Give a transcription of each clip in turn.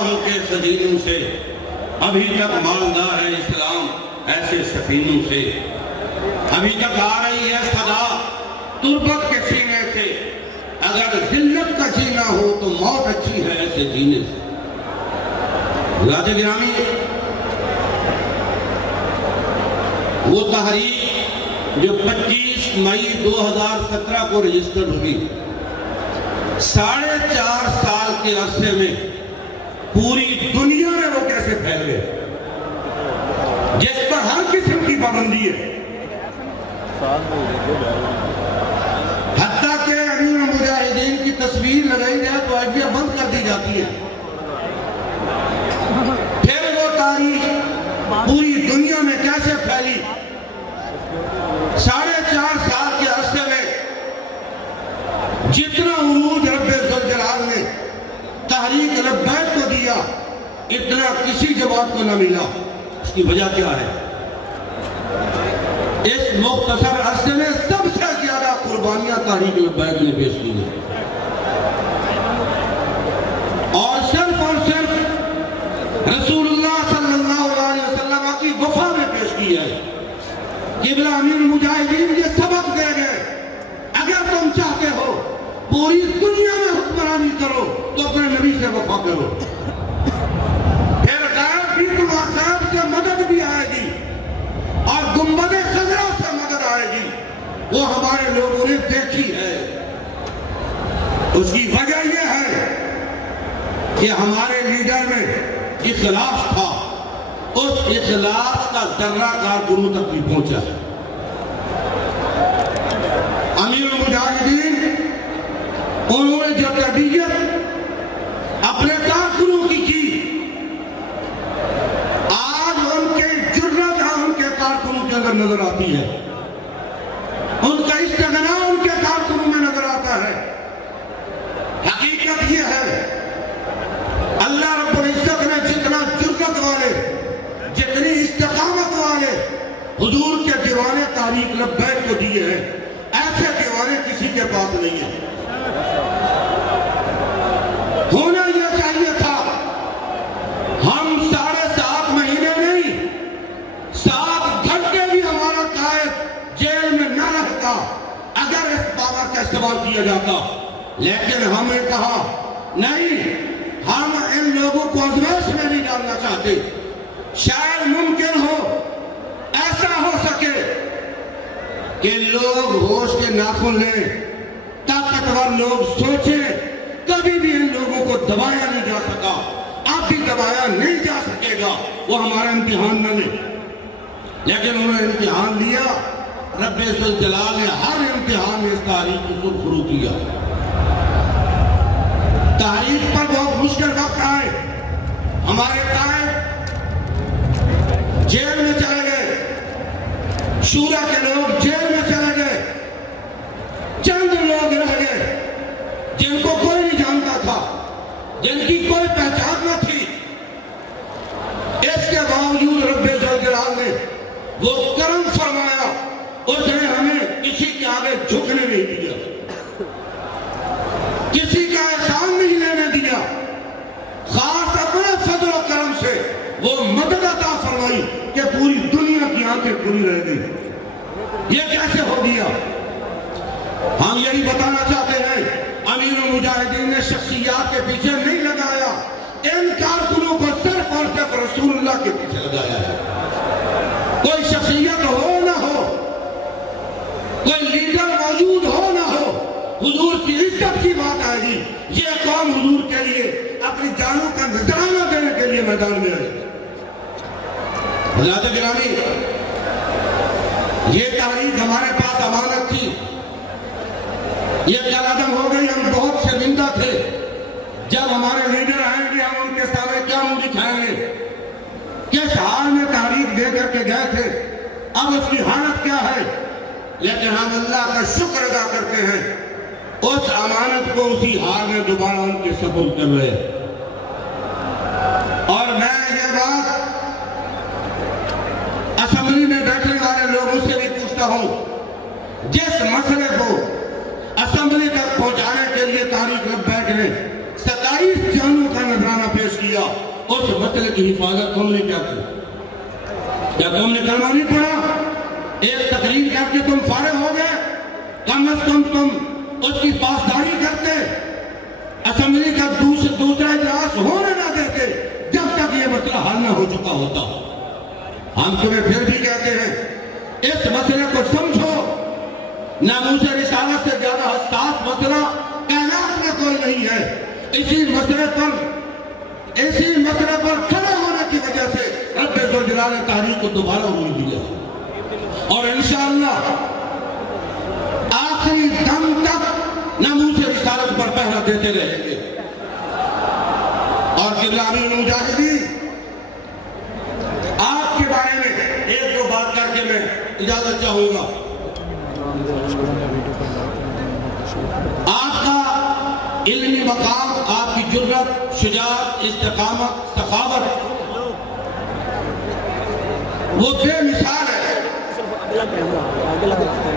راہوں کے خزینوں سے، ابھی تک مالدار ہے اسلام ایسے سفینوں سے، ابھی تک آ رہی ہے صدا تربت کے سینے سے، اگر ذلت کا جینا ہو تو موت اچھی ہے ایسے جینے سے۔ حضرات گرامی، وہ تحریک جو 25 مئی 2017 کو رجسٹر ہوئی، 4.5 سال کے عرصے میں پوری دنیا میں وہ کیسے پھیل گئے، جس پر ہر قسم کی پابندی ہے، حتیٰ کہ امیر مجاہدین کی تصویر لگائی جائے تو آئیڈیا بند کر دی جاتی ہے۔ پھر وہ تاریخ پوری دنیا میں کیسے پھیلی، 4.5 سال کے عرصے میں جتنا عروج رب ذوالجلال نے تحریک لبیک کو دیا، اتنا کسی جماعت کو نہ ملا۔ اس کی وجہ کیا ہے؟ اس مختصر عرصے میں سب سے زیادہ قربانیاں تحریک لبیک نے پیش کی ہیں، اور صرف رسول اللہ صلی اللہ علیہ وسلم کی وفا میں پیش کی ہے۔ قبلہ امیر مجاہدین یہ سبق دے گئے، اگر تم چاہتے ہو پوری دنیا میں حکمرانی کرو تو اپنے نبی سے وفا کرو، پھر غیر بیت العذاب سے مدد بھی آئے گی اور گنبد خضرا سے مدد آئے گی، وہ ہمارے لوگوں نے دیکھی ہے۔ اس کی وجہ یہ ہے کہ ہمارے لیڈر میں اخلاص تھا، اس اخلاص کا ذرہ کارکنوں تک بھی پہنچا ہے۔ امیر المجاہدین انہوں نے جو تربیت اپنے کارکنوں کی آج ان کے جرت ان کے کارکنوں کے اندر نظر آتی ہے، ان کا استغنا ان کے کارکنوں میں نظر آتا ہے۔ حقیقت یہ ہے، اللہ رب العزت نے جتنا جرت والے، جتنی استقامت والے حضور کے دیوانے تحریک لبیک کو دیے ہیں، ایسے دیوانے کسی کے پاس نہیں ہیں۔ ہونا یہ چاہیے تھا، ہم 7.5 مہینے نہیں، 7 گھنٹے بھی ہمارا قائد جیل میں نہ رہتا اگر اس پاور کا استعمال کیا جاتا، لیکن ہم نے کہا نہیں، ہم ان لوگوں کو آزمائش میں نہیں ڈالنا چاہتے۔ شاید ممکن ہو، ایسا ہو سکے کہ لوگ ہوش کے ناخن لیں، طاقتور لوگ سوچیں، کبھی بھی ان لوگوں کو دبایا نہیں جا سکا، اب بھی دبایا نہیں جا سکے گا، وہ ہمارا امتحان نہ لے۔ لیکن انہوں نے امتحان لیا، رب ذوالجلال نے ہر امتحان میں اس تحریک کو سرخرو کیا۔ تحریک پر بہت مشکل وقت آئے، ہمارے قائد جیل میں چلے گئے، شورا کے لوگ جیل میں چلے گئے، چند لوگ رہ گئے جن کو کوئی نہیں جانتا تھا، جن کی کوئی پہچان نہ تھی۔ اس کے باوجود رب ذوالجلال نے وہ کرم فرمایا، اس نے ہمیں کسی کے آگے جھکنے نہیں دیا، کسی کا احسان نہیں لینے دیا، خاص اپنے فضل و کرم سے وہ مدد عطا فرمائی کہ پوری دنیا کی آنکھیں کھلی رہ گئی۔ یہ کیسے ہو گیا؟ ہم یہی بتانا چاہتے ہیں، امیر المجاہدین نے شخصیات کے پیچھے نہیں لگایا، ان کارکنوں کو صرف اور صرف رسول اللہ کے پیچھے لگایا ہے۔ کوئی شخصیت ہو نہ ہو، کوئی لیڈر موجود ہو نہ ہو، حضور کی عزت کی بات آئے گی، یہ قوم حضور کے لیے اپنی جانوں کا نذرانہ دینے کے لیے میدان میں آئے۔ حضرات گرامی، یہ تحریک ہمارے پاس امانت تھی، یہ قدم ہو گئی، ہم بہت شرمندہ تھے، جب ہمارے لیڈر آئیں گے ہم ان کے سامنے کیا منہ دکھائیں گے، کس حال میں تحریک دے کر کے گئے تھے، اب اس کی حالت کیا ہے، لیکن ہم اللہ کا شکر ادا کرتے ہیں، اس امانت کو اسی حال میں دوبارہ ان کے سپرد کر رہے ہیں۔ اور میں یہ بات اسمبلی میں بیٹھنے والے لوگوں سے بھی پوچھتا ہوں، جس مسئلے کو اسمبلی تک پہنچانے کے لیے تحریک لبیک نے 27 جانوں کا نذرانہ پیش کیا، لیا، اس مسئلے کی حفاظت قوم نے کیا کی؟ کیا قوم نے کلمہ نہیں پڑھا؟ ایک تقریر کر کے تم فارغ ہو گئے؟ کم از کم تم اس کی پاسداری کرتے، اسمبلی کا دوسرا اجلاس ہونے نہ دیتے جب تک یہ مسئلہ حل نہ ہو چکا ہوتا۔ ہم تمہیں پھر بھی کہتے ہیں اس مسئلے کو سمجھو، ناموس رسالت سے زیادہ حساس مسئلہ کائنات میں کوئی نہیں ہے۔ اسی مسئلے پر کھڑے ہونے کی وجہ سے رب ذوالجلال نے تحریک کو دوبارہ عروج دیا، اور انشاءاللہ آخری دم تک ناموس رسالت پر پہرا دیتے رہیں گے۔ اور قبلہ امیر المجاہدین، آپ کے بارے میں ایک دو بات کر کے میں اجازت چاہوں گا۔ آپ کا علمی مقام، آپ کی جرأت، شجاعت، استقامت، سخاوت وہ بے مثال ہے،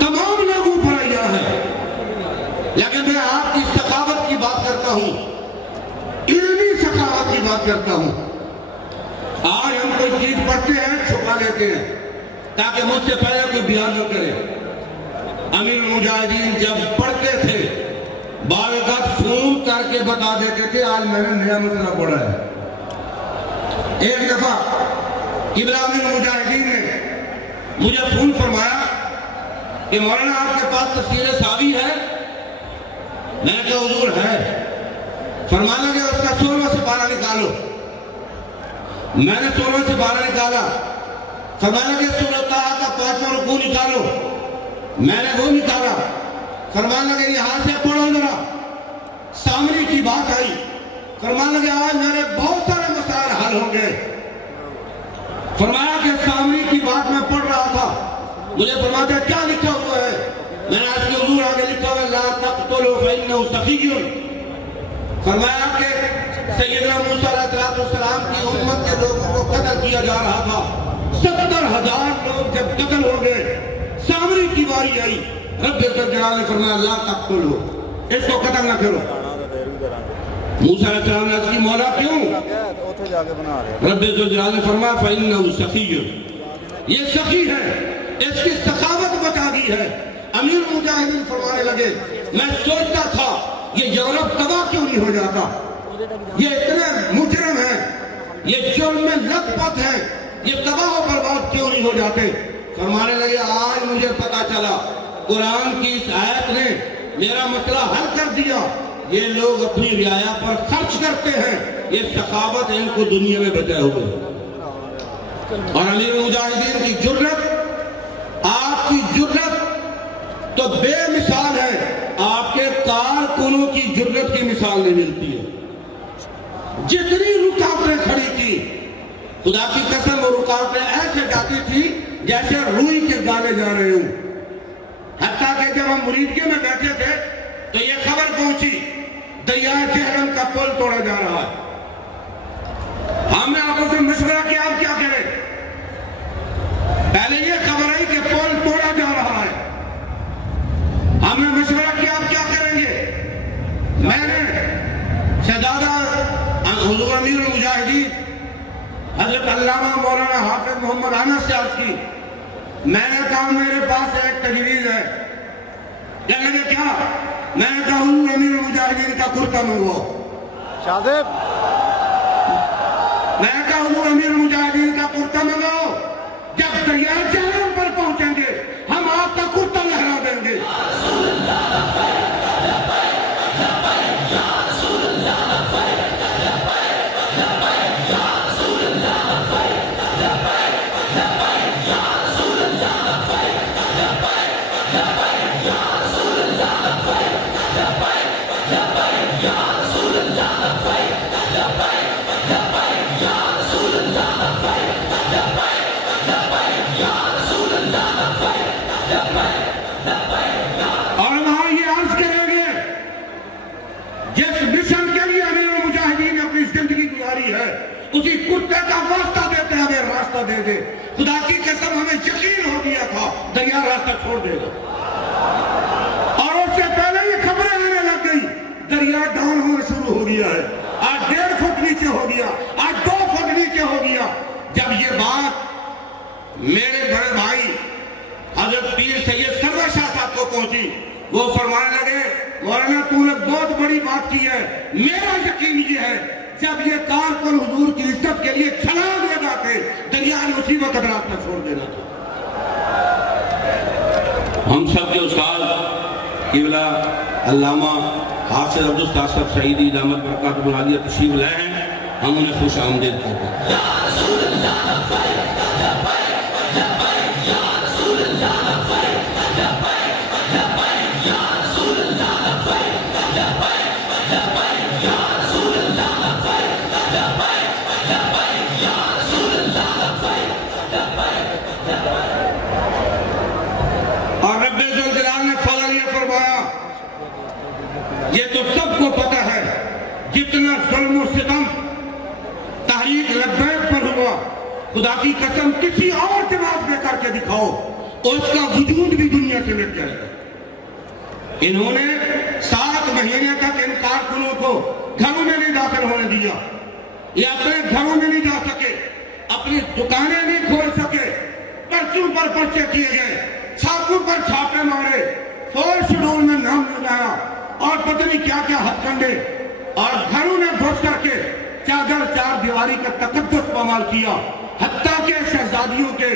تمام لوگوں پر عیاں ہے۔ لیکن میں آپ کی سخاوت کی بات کرتا ہوں، علمی سخاوت کی بات کرتا ہوں۔ آج ہم کوئی چیز پڑھتے ہیں چھپا لیتے ہیں تاکہ مجھ سے پہلے کوئی بیان نہ کرے۔ امیر المجاہدین جب پڑھتے تھے بعض اوقات فون کر کے بتا دیتے تھے آج میں نے نیا مسئلہ پڑھا ہے۔ ایک دفعہ قبلہ امیر المجاہدین نے مجھے فون فرمایا کہ مولانا آپ کے پاس تفسیر ساوی ہے؟ میں نے کہا حضور ہے۔ فرمانا کہ اس کا 16واں سپارہ نکالو۔ میں نے 16واں سپارہ نکالا۔ فرمانا کہ سورۃ طٰہٰ کا 5واں رکوع نکالو۔ میں نے وہ نکالا۔ فرمانا کہ یہاں سے پڑھو ذرا۔ سامری کی بات آئی۔ فرمانا کہ آج میرے بہت سارے مسائل حل ہوں گے۔ فرمایا کہ سامری کی بات میں پڑھ رہا تھا، مجھے فرماتے کیا لکھا ہوا ہے؟ میں نے آج کے حضور آگے لکھا ہوا ہے لا تقتلوا فإنه سخی۔ فرمایا کہ سیدنا موسیٰ علیہ السلام کی امت کے لوگوں کو قتل کیا جا رہا تھا، 70,000 لوگ جب قتل ہو گئے، سامری کی باری آئی، رب ذوالجلال نے فرمایا لا تقتلوا، اس کو قتل نہ کرو۔ موسیٰ علیہ السلام نے اس کی مولا کیوں؟ رب ذوالجلال نے فرمایا فإنه سخی، یہ سخی ہے، اس کی سخاوت بتا دی ہے۔ امیر المجاہدین فرمانے لگے میں سوچتا تھا یہ یورپ تباہ کیوں نہیں ہو جاتا، یہ اتنے مجرم ہیں، یہ جرم میں لت پت ہیں، یہ تباہ و برباد کیوں نہیں ہو جاتے۔ فرمانے لگے آج مجھے پتا چلا قرآن کی اس آیت نے میرا مسئلہ حل کر دیا۔ یہ لوگ اپنی رعایا پر خرچ کرتے ہیں، یہ سخاوت ان کو دنیا میں بچائے ہوئے۔ اور امیر المجاہدین کی جرأت، آپ کی جرأت تو بے مثال ہے، آپ کے کارکنوں کی جرأت کی مثال نہیں ملتی ہے۔ جتنی رکاوٹیں کھڑی کی، خدا کی قسم وہ رکاوٹیں ایسے جاتی تھی جیسے روئی کے گالے جا رہے ہوں۔ حتیٰ کہ جب ہم مریدیے میں بیٹھے تھے تو یہ خبر پہنچی دریائے جہلم کا پل توڑا جا رہا ہے۔ ہم نے آپس میں مشورہ کیا اب کیا کریں؟ پہلے یہ خبر آئی کہ پل توڑا جا رہا ہے، ہم نے مشورہ کیا اب کیا کریں گے؟ میں نے شہزادہ حضور امیر المجاہدین حضرت علامہ مولانا حافظ محمد انس سے عرض کی، میں نے کہا میرے پاس ایک تجویز ہے۔ کہنے لگے کیا؟ میں نے کہا حضور امیر المجاہدین کا کرتا منگواؤ۔ شاذب میں نے کہا حضور امیر المجاہدین کا کرتا منگواؤ، جب دریائے جہلم پر پہنچیں گے ہم آپ کا کرتا لہرا دیں گے۔ اور وہاں یہ عرض کریں گے جس مشن کے لیے امیر المجاہدین نے اپنی زندگی گزاری ہے اسی کرتے کا واسطہ دیتے ہیں، ہمیں راستہ دے دے۔ خدا کی قسم ہمیں یقین ہو گیا تھا دریا راستہ چھوڑ دے گا، اور اس سے پہلے یہ خبریں آنے لگ گئی دریا ڈاؤن ہونا شروع ہو گیا ہے، آج 1.5 فٹ نیچے ہو گیا, آج 2 فٹ نیچے ہو گیا. جب یہ بات میرے بڑے بھائی حضرت پیر سید سرور شاہ صاحب کو پہنچی, وہ فرمانے لگے مولانا تو نے بہت بڑی بات کی ہے. میرا یقین یہ ہے جب یہ کارکن حضور کی عزت کے لیے چھلانگ لگاتے دریا نے اسی وقت راستہ چھوڑ دینا تھا. ہم سب کے استاد قبلہ علامہ حافظ عبدالستار صاحب شہیدی دامت برکاتہ عالیہ تشریف لائے ہیں, ہم انہیں خوش آمدید کہتے ہیں. اور رب ذوالجلال نے فضل یہ فرمایا, یہ تو سب کو پتہ ہے جتنا ظلم و ستم تحریک لبیک پر ہوا, خدا کی قسم کسی اور سے بات میں کر کے دکھاؤ اس کا وجود بھی دنیا سے مٹ جائے گا. انہوں نے 7 مہینے تک ان کارکنوں کو گھروں میں نہیں داخل ہونے دیا, یہ اپنے گھروں میں نہیں جا سکے, اپنی دکانیں نہیں کھول سکے, پرچوں پر پرچے کیے گئے, چھاپوں پر چھاپے مارے, 4 شیڈول میں نام لگایا اور پتہ نہیں کیا کیا ہتھ کنڈے, اور گھروں میں گھس کر کے چادر 4 دیواری کا تقدس پامال کیا, حتیٰ کہ شہزادیوں کے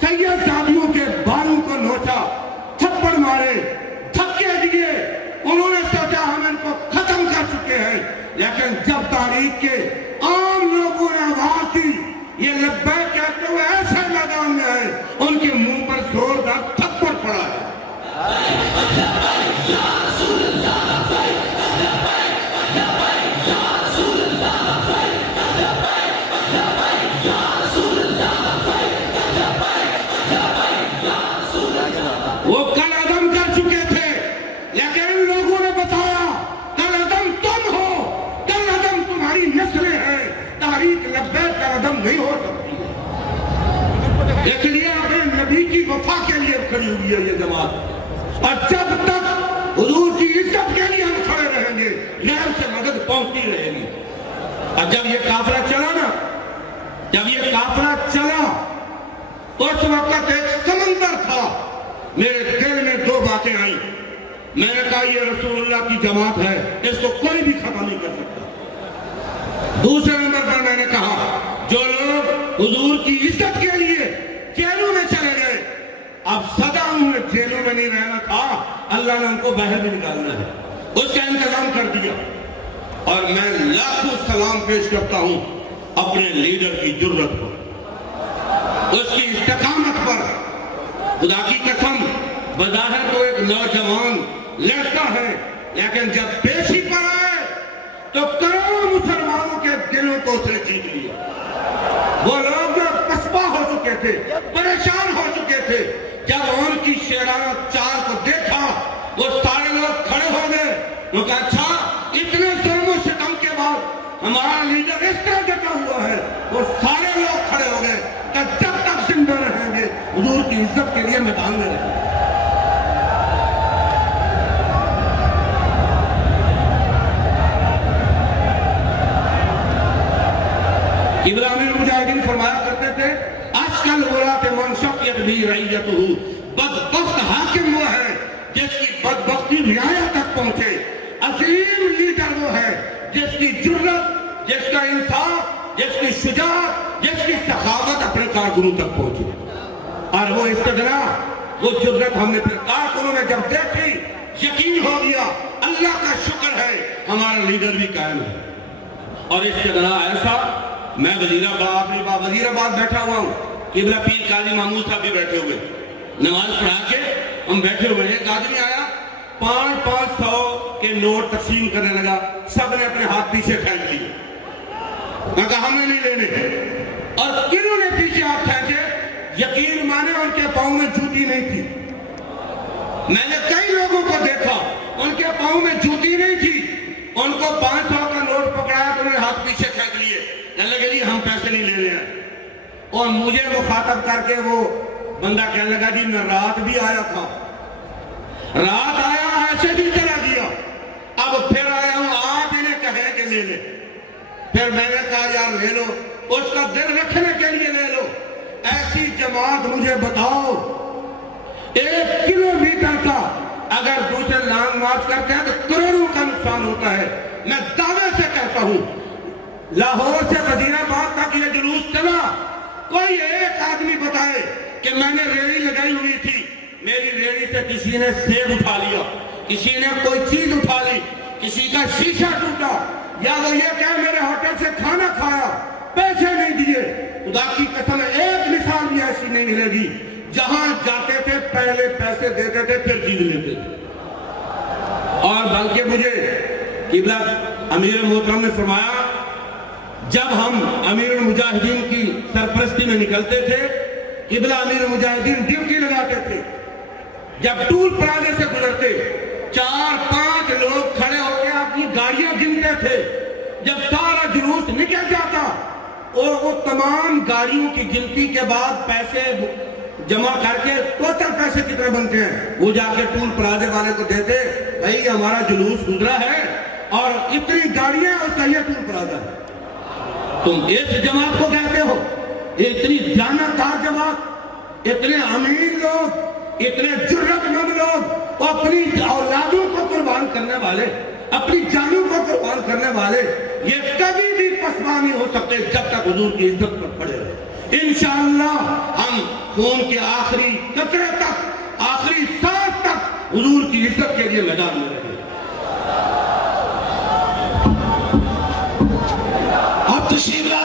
سیدزادیوں کے بالوں کو نوچا, تھپڑ مارے, دھکے دیے. انہوں نے سوچا ہم ان کو ختم کر چکے ہیں, لیکن جب تاریخ کے عام لوگوں نے آواز دی یہ لبیک کہتے ہوئے ایسے میدان میں ہے, ان کے منہ پر زوردار تھپڑ پڑا ہے. وہ کل عدم کر چکے تھے, لیکن ان لوگوں نے بتایا کل عدم تم ہو, کل عدم تمہاری نسلیں ہیں, تحریک لبیک کا عدم نہیں ہو سکتی ہے. اس لیے اپنے نبی کی وفا کے لیے کھڑی ہوئی ہے یہ جماعت, اور جب تک حضور کی عزت کے لیے ہم کھڑے رہیں گے غیر سے مدد پہنچتی رہے گی. اور جب یہ قافلہ چلا نا, جب یہ قافلہ چلا اس وقت ایک سمندر تھا, میرے دل میں 2 باتیں آئیں. میں نے کہا یہ رسول اللہ کی جماعت ہے, اس کو کوئی بھی ختم نہیں کر سکتا. دوسرے نمبر پر میں نے کہا جو لوگ حضور کی عزت کے لیے جیلوں میں چلے گئے, اب سدا انہیں جیلوں میں نہیں رہنا تھا, اللہ نے ان کو باہر بھی نکالنا ہے, اس کا انتظام کر دیا. اور میں لاکھوں سلام پیش کرتا ہوں اپنے لیڈر کی جرت پر, اس کی استقامت پر. خدا کی قسم بظاہر تو ایک نوجوان لڑکا ہے, لیکن جب پیشی پر آئے تو کروڑوں مسلمانوں کے دلوں کو اس نے جیت لیا. وہ لوگ جو پسپا ہو چکے تھے, پریشان ہو چکے تھے, جب ان کی شیرانہ چال کو دیکھا وہ سارے لوگ کھڑے ہو گئے. وہ کہا اچھا اتنے ظلم و ستم کے بعد ہمارا لیڈر اس طرح ڈٹا ہوا ہے. وہ سارے لوگ کھڑے ہو گئے کہ جب تک زندہ رہیں گے حضور کی عزت کے لیے میدان میں رہیں گے. ابراہیم المجاہدین فرمایا کرتے تھے آجکل ولات منشقیت بھی رعیت ہو, بدبخت حاکم وہ ہے جس کی بدبختی رعایا تک پہنچے. عظیم لیڈر وہ ہے جس کی جرت, جس کا انصاف, جس کی شجاعت, جس کی سخاوت اپنے کارکنوں تک پہنچے. اور وہ استدلا, وہ جرت ہم نے پھر کارکنوں میں جب دیکھی یقین ہو گیا اللہ کا شکر ہے ہمارا لیڈر بھی قائم ہے. اور استدلا ایسا, میں وزیر آباد بیٹھا ہوا ہوں, قبلہ پیر قاضی محمود صاحب بھی بیٹھے ہوئے, نماز پڑھا کے ہم بیٹھے ہوئے. ایک آدمی آیا 500 کے نوٹ تقسیم کرنے لگا, سب نے اپنے ہاتھ پیچھے پھینک لیے. میں کہا ہم نے نہیں لینے. اور کنہوں نے پیچھے ہاتھ پھینکے, یقین مانے ان کے پاؤں میں جوتی نہیں تھی. میں نے کئی لوگوں کو دیکھا ان کے پاؤں میں جوتی نہیں تھی, ان کو 500 کا نوٹ پکڑایا تو انہوں نے ہاتھ پیچھے پھینک لیے. کہنے لگے جی ہم پیسے نہیں لے رہے ہیں. اور مجھے مخاطب کر کے وہ بندہ کہنے لگا جی میں رات بھی آیا تھا, رات آیا ایسے بھی چلا گیا, اب پھر آیا ہوں آپ انہیں کہیں کہ لے لے. پھر میں نے کہا یار لے لو، اس کا دل رکھنے کے لیے لے لو۔ ایسی جماعت مجھے بتاؤ 1 کلومیٹر کا اگر دوسرے لانگ مارچ کرتے ہیں تو کروڑوں کا نقصان ہوتا ہے۔ میں دعوے سے کہتا ہوں لاہور سے وزیر آباد تک یہ جلوس چلا، کوئی ایک آدمی بتائے کہ میں نے ریڑھی لگائی ہوئی تھی، میری ریڑھی سے کسی نے سیب اٹھا لیا، کسی نے کوئی چیز اٹھا لی، کسی کا شیشہ ٹوٹا، یا وہ یہ کہ میرے ہوٹل سے کھانا کھایا پیسے نہیں دیے، خدا کی قسم ایک مثال بھی ایسی نہیں ملے گی۔ جہاں جاتے تھے پہلے پیسے دیتے تھے پھر چیز لیتے تھے۔ اور بلکہ مجھے قبلہ امیر محترم نے فرمایا جب ہم امیر المجاہدین کی سرپرستی میں نکلتے تھے، قبلہ امیر المجاہدین ڈیوٹی لگاتے تھے، جب ٹول پلازے سے گزرتے 4-5 لوگ کھڑے ہو کے اپنی گاڑیاں گنتے تھے، جب سارا جلوس نکل جاتا اور وہ تمام گاڑیوں کی گنتی کے بعد پیسے جمع کر کے ٹوٹل پیسے کتنے بنتے ہیں وہ جا کے ٹول پلازے والے کو دیتے، بھائی ہمارا جلوس گزرا ہے اور اتنی گاڑیاں اس کا یہ ٹول پلازا ہے۔ تم اس جماعت کو کہتے ہو اتنی دیانتدار جماعت، اتنے امین لوگ، اتنے جرأت مند لوگ، اپنی اولادوں کو قربان کرنے والے، اپنی جانوں کو قربان کرنے والے، یہ کبھی بھی پسپا نہیں ہو سکتے جب تک حضور کی عزت پر کھڑے رہے۔ انشاءاللہ ہم خون کے آخری قطرے تک، آخری سانس تک حضور کی عزت کے لیے میدان میں